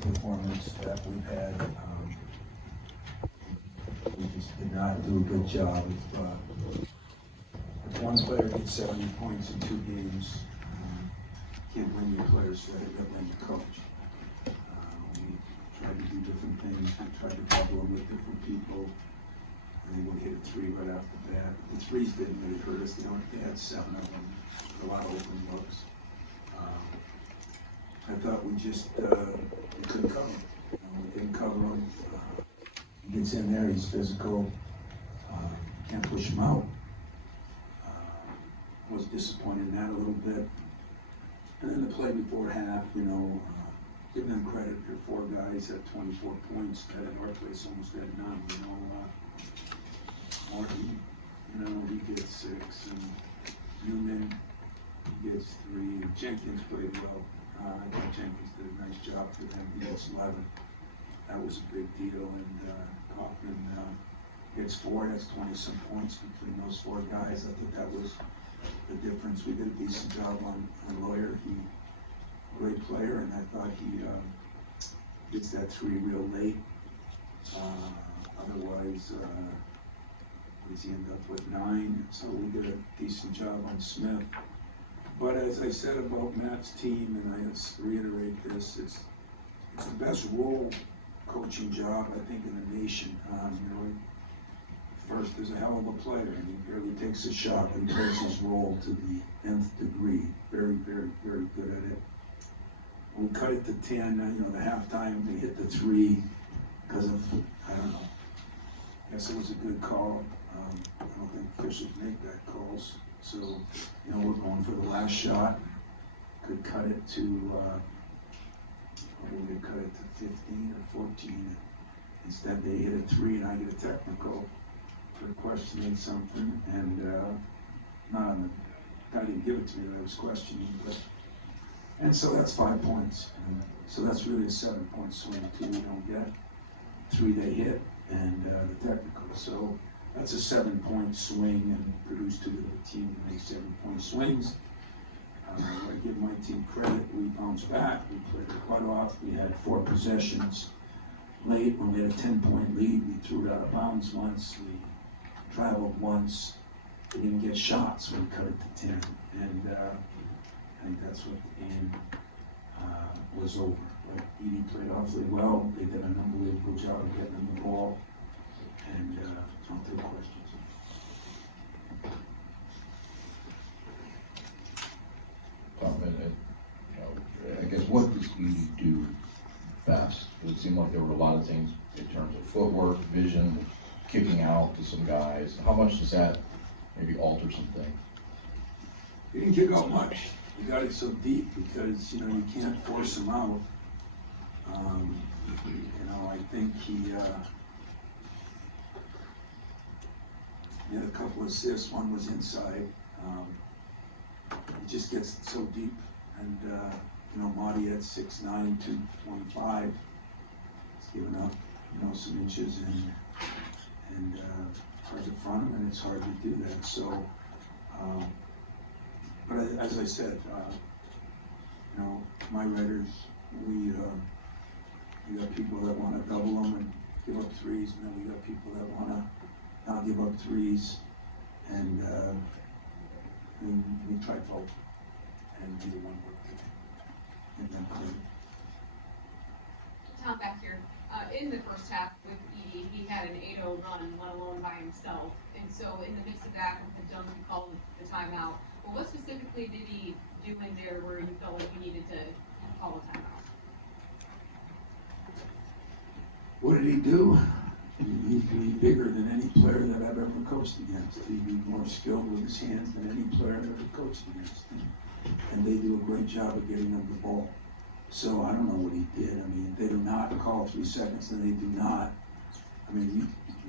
performance that we've had. We just did not do a good job. If one player gets 70 points in 2 games, can't blame your players for it, you gotta blame your coach. We tried to do different things. We tried to double them with different people. And they would hit a 3 right off the bat. The 3s didn't really hurt us. They had 7 of them, a lot of open looks. I thought we just we couldn't cover him. We didn't cover him. He gets in there, he's physical. Can't push him out. Was disappointed in that a little bit. And then the play before half, give them credit. Their 4 guys had 24 points. That at our place almost had none. Martin, he gets 6, and Newman, he gets 3. Jenkins played well. I think Jenkins did a nice job for them. He gets 11. That was a big deal. And Kaufman gets 4. That's 20-some points between those 4 guys. I think that was the difference. We did a decent job on Lawyer. He great player, and I thought he gets that 3 real late. Otherwise, what does he end up with? 9. So we did a decent job on Smith. But as I said about Matt's team, and I just reiterate this, it's the best role coaching job, I think, in the nation. First is a hell of a player, and he barely takes a shot, but he plays his role to the nth degree. Very, very, very good at it. We cut it to 10, the halftime, they hit the 3 because of, I don't know. I guess it was a good call. I don't think officials make that calls. So, we're going for the last shot. Could cut it to, we could cut it to 15 or 14. Instead, they hit a 3, and I get a technical for questioning something, and not on the guy didn't give it to me that I was questioning, and so that's 5 points. And so that's really a 7-point swing. 2 we don't get, 3 they hit, and the technical. So that's a 7-point swing, and Purdue's too good of a team to make 7-point swings. I give my team credit. We bounced back. We played the cutoff. We had 4 possessions late. When we had a 10-point lead, we threw it out of bounds once. We traveled once. We didn't get shots. We cut it to 10. And I think that's what the game was over. But Edey played awfully well. They did an unbelievable job of getting them the ball. And I'll take questions. I guess, what does Edey do best? It seemed like there were a lot of things in terms of footwork, vision, kicking out to some guys. How much does that maybe alter something? He didn't kick out much. He got it so deep because, you can't force him out. I think he had a couple of assists. One was inside. He just gets so deep. And, Marty at 6'9", 225. He's given up, some inches, and hard to front him, and it's hard to do that. So, but as I said, my writers, we got people that want to double them and give up 3s, and then we got people that want to not give up 3s, and we tried both, and neither one worked. Tom, back here. In the first half with Edey, he had an 8-0 run, let alone by himself. And so in the midst of that, with the dunk, he called the timeout. Well, what specifically did he do in there where you felt like he needed to call a timeout? What did he do? He's bigger than any player that I've ever coached against. He'd be more skilled with his hands than any player I've ever coached against. And they do a great job of getting them the ball. So I don't know what he did. I mean, they do not call 3 seconds, and they do not. I mean,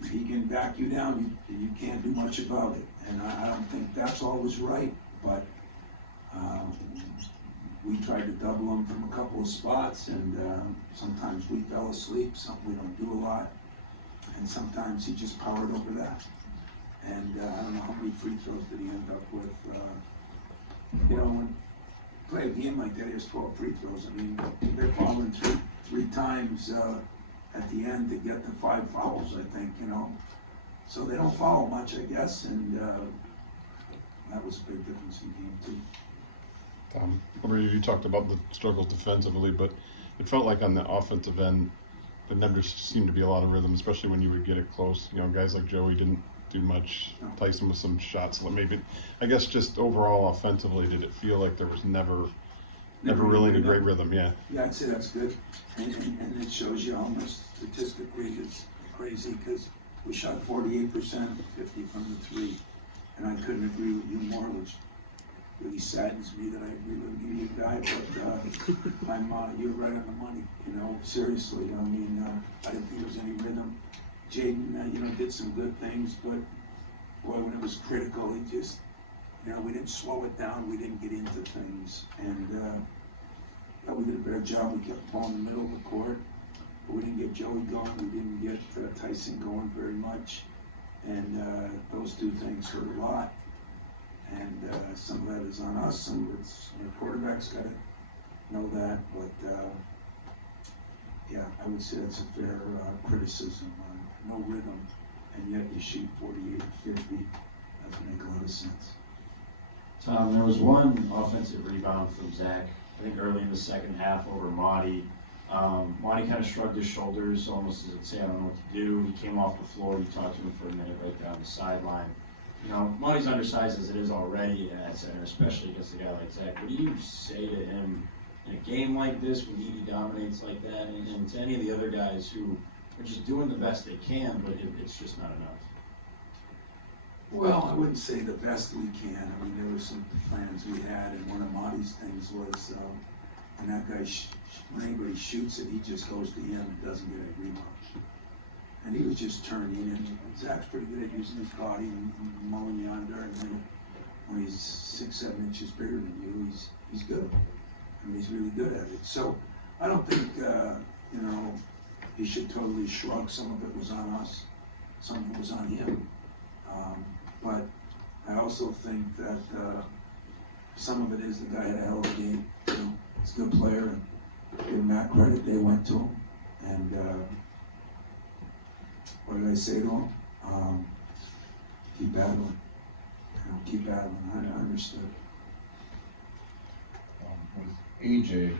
he can back you down. You can't do much about it. And I don't think that's always right, but we tried to double him from a couple of spots, and sometimes we fell asleep, something we don't do a lot, and sometimes he just powered over that. And I don't know how many free throws did he end up with. When you play a game like that, there's 12 free throws. I mean, they're falling three times. times, at the end to get the 5 fouls, I think, you know. So they don't foul much, I guess, and, that was a big difference in game 2. Tom, you talked about the struggles defensively, but it felt like on the offensive end, there never seemed to be a lot of rhythm, especially when you would get it close. You know, guys like Joey didn't do much. Tyson with some shots, maybe. I guess just overall offensively, did it feel like there was never really a great rhythm? Yeah. Yeah, I'd say that's good, and it shows you how much statistically it's crazy, because we shot 48%, 50 from the 3, and I couldn't agree with you more, which really saddens me that I agree with a media guy, but you're right on the money, you know, seriously. I mean, I didn't think there was any rhythm. Jaden, you know, did some good things, but boy, when it was critical, he just, you know, we didn't slow it down, we didn't get into things, and thought we did a better job. We kept the ball in the middle of the court, but we didn't get Joey going, we didn't get Tyson going very much, and those 2 things hurt a lot. And some of that is on us, some of it's, the quarterback's got to know that, but yeah, I would say that's a fair criticism. No rhythm, and yet you shoot 48 or 50. Doesn't make a lot of sense. Tom, there was one offensive rebound from Zach, I think early in the second half over Monty. Monty kind of shrugged his shoulders, almost as if to say, I don't know what to do. He came off the floor, you talked to him for a minute right down the sideline. You know, Monty's undersized as it is already at center, especially against a guy like Zach. What do you say to him in a game like this when Edey dominates like that, and to any of the other guys who are just doing the best they can, but it's just not enough? Well, I wouldn't say the best we can. I mean, there were some plans we had, and one of Monty's things was, when that guy, when anybody shoots it, he just goes to him and doesn't get a rebound. And he was just turning in. Zach's pretty good at using his body and mulling you under, and then when he's 6-7 inches bigger than you, he's good. I mean, he's really good at it. So I don't think, you know, he should totally shrug. Some of it was on us, some of it was on him. But I also think that some of it is the guy had a hell of a game. You know, he's a good player, and give him that credit. They went to him, and what did I say to him? Keep battling. You know, keep battling. I understood. With AJ,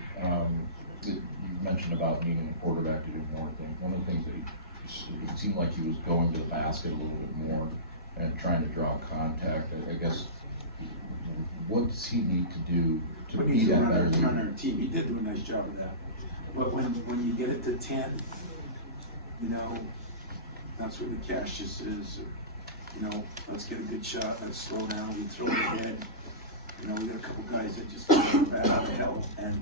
you mentioned about needing a quarterback to do more things. One of the things that it seemed like he was going to the basket a little bit more and trying to draw contact. I guess, what does he need to do to be that better leader? Run our team. He did do a nice job of that. But when you get it to 10, you know, that's where the cash just is. You know, let's get a good shot, let's slow down, we throw it ahead. You know, we got a couple guys that just get bad out of hell, and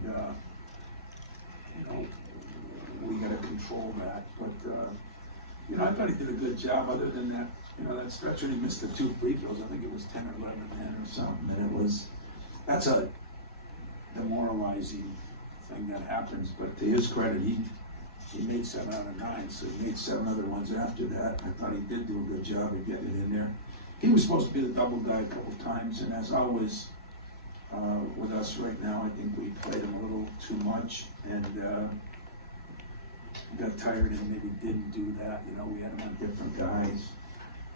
you know, we got to control that. But you know, I thought he did a good job. Other than that, you know, that stretch when he missed the 2 free throws, I think it was 10 or 11 then or something. And that's a demoralizing thing that happens. But to his credit, he made 7 out of 9, so he made 7 other ones after that. I thought he did do a good job of getting it in there. He was supposed to be the double guy a couple times, and as always with us right now, I think we played him a little too much, and got tired and maybe didn't do that. You know, we had him on different guys.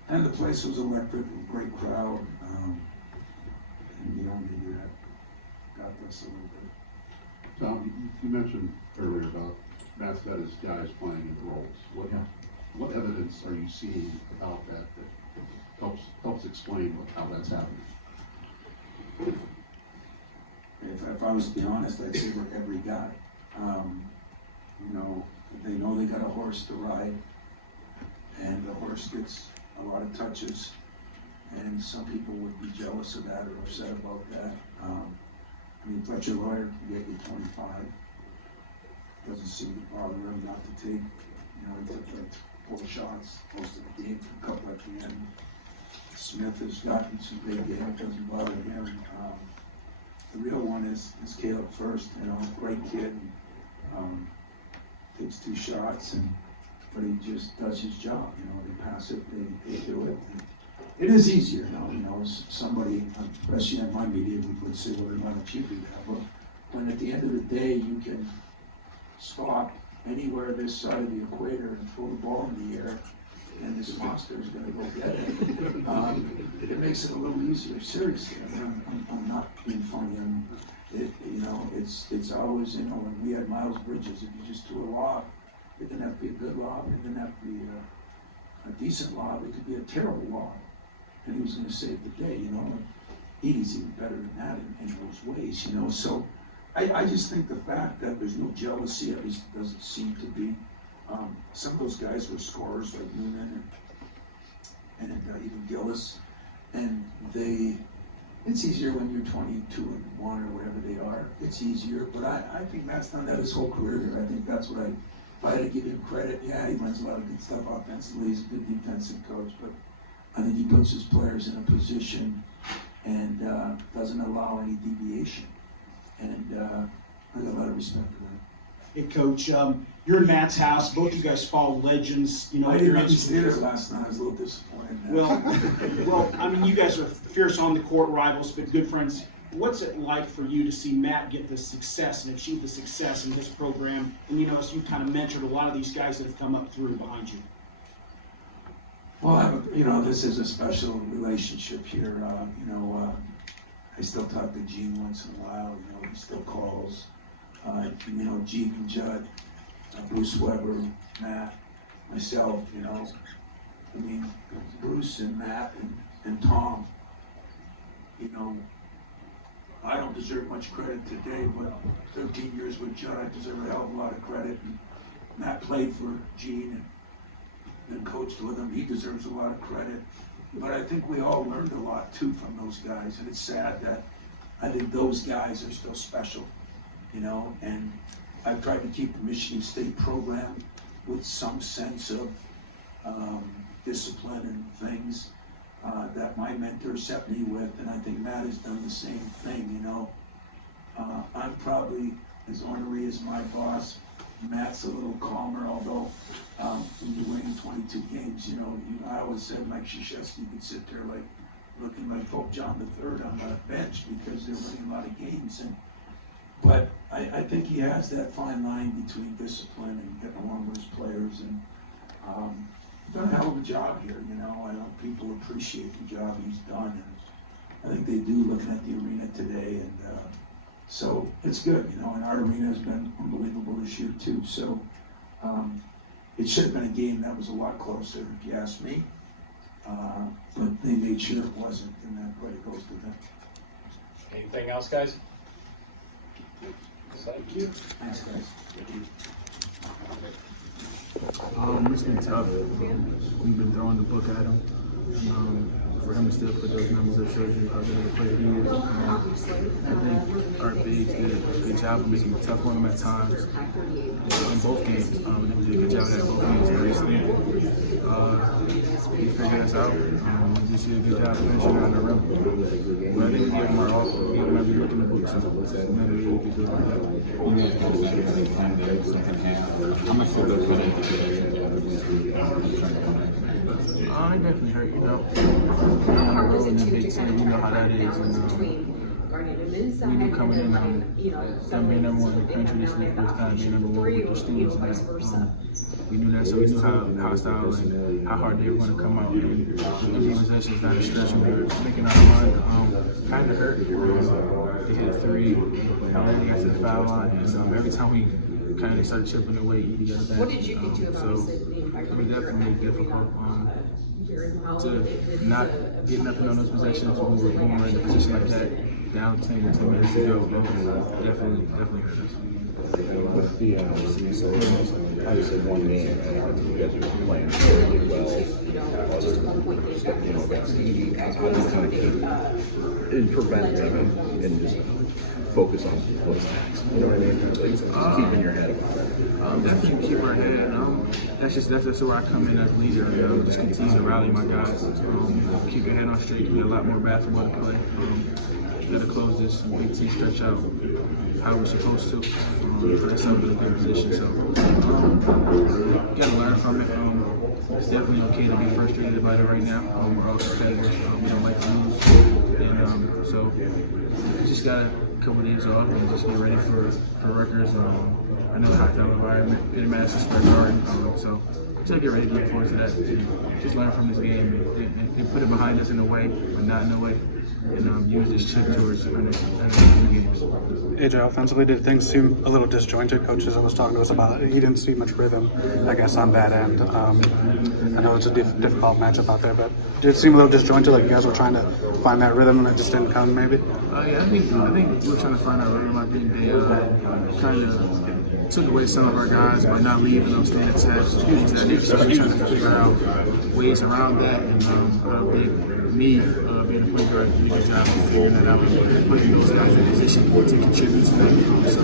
And the place was electric, a great crowd, and you know, maybe that got us a little bit. Tom, you mentioned earlier about Matt's got his guys playing in roles. What evidence are you seeing about that helps explain how that's happening? If I was to be honest, I'd say we're every guy. You know, they know they got a horse to ride, and the horse gets a lot of touches, and some people would be jealous of that or upset about that. I mean, Fletcher Lawyer can get you 25. Doesn't seem to bother him not to take. You know, he took like 4 shots most of the game, a couple at the end. Smith has gotten some big games, doesn't bother him. The real one is Caleb First, you know, great kid. Takes 2 shots, but he just does his job. You know, they pass it, they do it. And it is easier now, you know, somebody, especially in my media, would say, well, why don't you do that? Well, when at the end of the day, you can stop anywhere this side of the equator and throw the ball in the air, and this monster is gonna go get it. It makes it a little easier, seriously. I mean, I'm not being funny. It's always, when we had Miles Bridges, if you just threw a lob, it didn't have to be a good lob, it didn't have to be a decent lob, it could be a terrible lob, and he was gonna save the day, and Edey's even better than that in those ways, so I just think the fact that there's no jealousy, at least doesn't seem to be. Some of those guys were scorers like Noonan and even Gillis, and it's easier when you're 22-1 or whatever they are. It's easier, but I think Matt's done that his whole career here. I think that's what if I had to give him credit, yeah, he runs a lot of good stuff offensively. He's a good defensive coach, but I think he puts his players in a position and doesn't allow any deviation. And I got a lot of respect for that. Hey, Coach, you're in Matt's house. Both you guys follow legends. I didn't understand it last night. I was a little disappointed. Well, I mean, you guys are fierce on the court rivals, but good friends. What's it like for you to see Matt get the success and achieve the success in this program? And as you kind of mentored a lot of these guys that have come up through behind you. Well, this is a special relationship here. I still talk to Gene once in a while. He still calls. Gene and Judd, Bruce Weber, Matt, myself. Bruce and Matt and Tom. I don't deserve much credit today, but 13 years with Judd, I deserve a hell of a lot of credit. And Matt played for Gene and coached with him. He deserves a lot of credit. But I think we all learned a lot too from those guys, and it's sad that I think those guys are still special, and I've tried to keep the Michigan State program with some sense of discipline and things that my mentor set me with, and I think Matt has done the same thing, I'm probably as ornery as my boss. Matt's a little calmer, although when you're winning 22 games, I always said Mike Krzyzewski could sit there looking like Pope John III on the bench because they're winning a lot of games. But I think he has that fine line between discipline and getting along with his players, and he's done a hell of a job here. I know people appreciate the job he's done, and I think they do looking at the arena today, and so it's good, and our arena has been unbelievable this year too. So it should have been a game that was a lot closer, if you ask me. But they made sure it wasn't, and that credit goes to them. Anything else, guys? Thank you. Thanks, guys. It's been tough. We've been throwing the book at him. For him to still put those numbers up shows you how good of a player he is. I think our bigs did a good job of making it tough on him at times. In both games, they did a good job at both games. I just think he figured us out. We just did a good job finishing around the rim. But I think we gave him our all. We gave him every look in the books. Maybe we could do it like that. You guys got back at the same time there, second half. How much did those go into It definitely hurt, Being on the road in the big city, we know how that is. And we knew coming in, them being number one in the country, this is the first time being number one with the students. We knew that, so we knew how hostile and how hard they were going to come out. And the possessions down the stretch, we were making our run, kind of hurt. They hit a three, and then they got to the foul line, and every time we kind of started chipping away, we got it back. What did you get to about So it was definitely difficult to not get nothing on those possessions when we were going in a position like that, down 10 minutes to go. Definitely hurt us. With the obviously one game, you guys are playing really well. Against Edey, how do you kind of keep and prevent them and just focus on what's next? You know what I mean? Like, just keeping your head about it. Definitely keep our head. That's just where I come in as leader. Just continue to rally my guys. Keep your head on straight. Give me a lot more basketball to play. Got to close this Big T stretch out how we're supposed to. Put ourselves in a good position. So got to learn from it. It's definitely okay to be frustrated about it right now. We're all competitors. We don't like to lose. And so I just got a couple of days off and just get ready for Rutgers. I know how to environment in Madison Square Garden. So just get ready to look forward to that. And just learn from this game and put it behind us in a way, but not in a way. And use this chip towards our next few games. AJ, offensively, did things seem a little disjointed? Coach Izzo was talking to us about it. He didn't see much rhythm, I guess, on that end. I know it's a difficult matchup out there, but did it seem a little disjointed, like you guys were trying to find that rhythm and it just didn't come, maybe? Yeah, I think we're trying to find our rhythm. I think they kind of took away some of our guys by not leaving them standing attached, things that nature. So we're trying to figure out ways around that, and I think me being a point guard, did a good job of figuring that out and putting those guys in position to contribute to that. So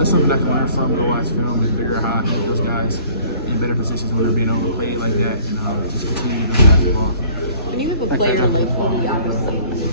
it's something I can learn from, go watch film and figure out how I get those guys in better positions when they're being overplayed like that, and just continue to do basketball. When you have a player like Edey, obviously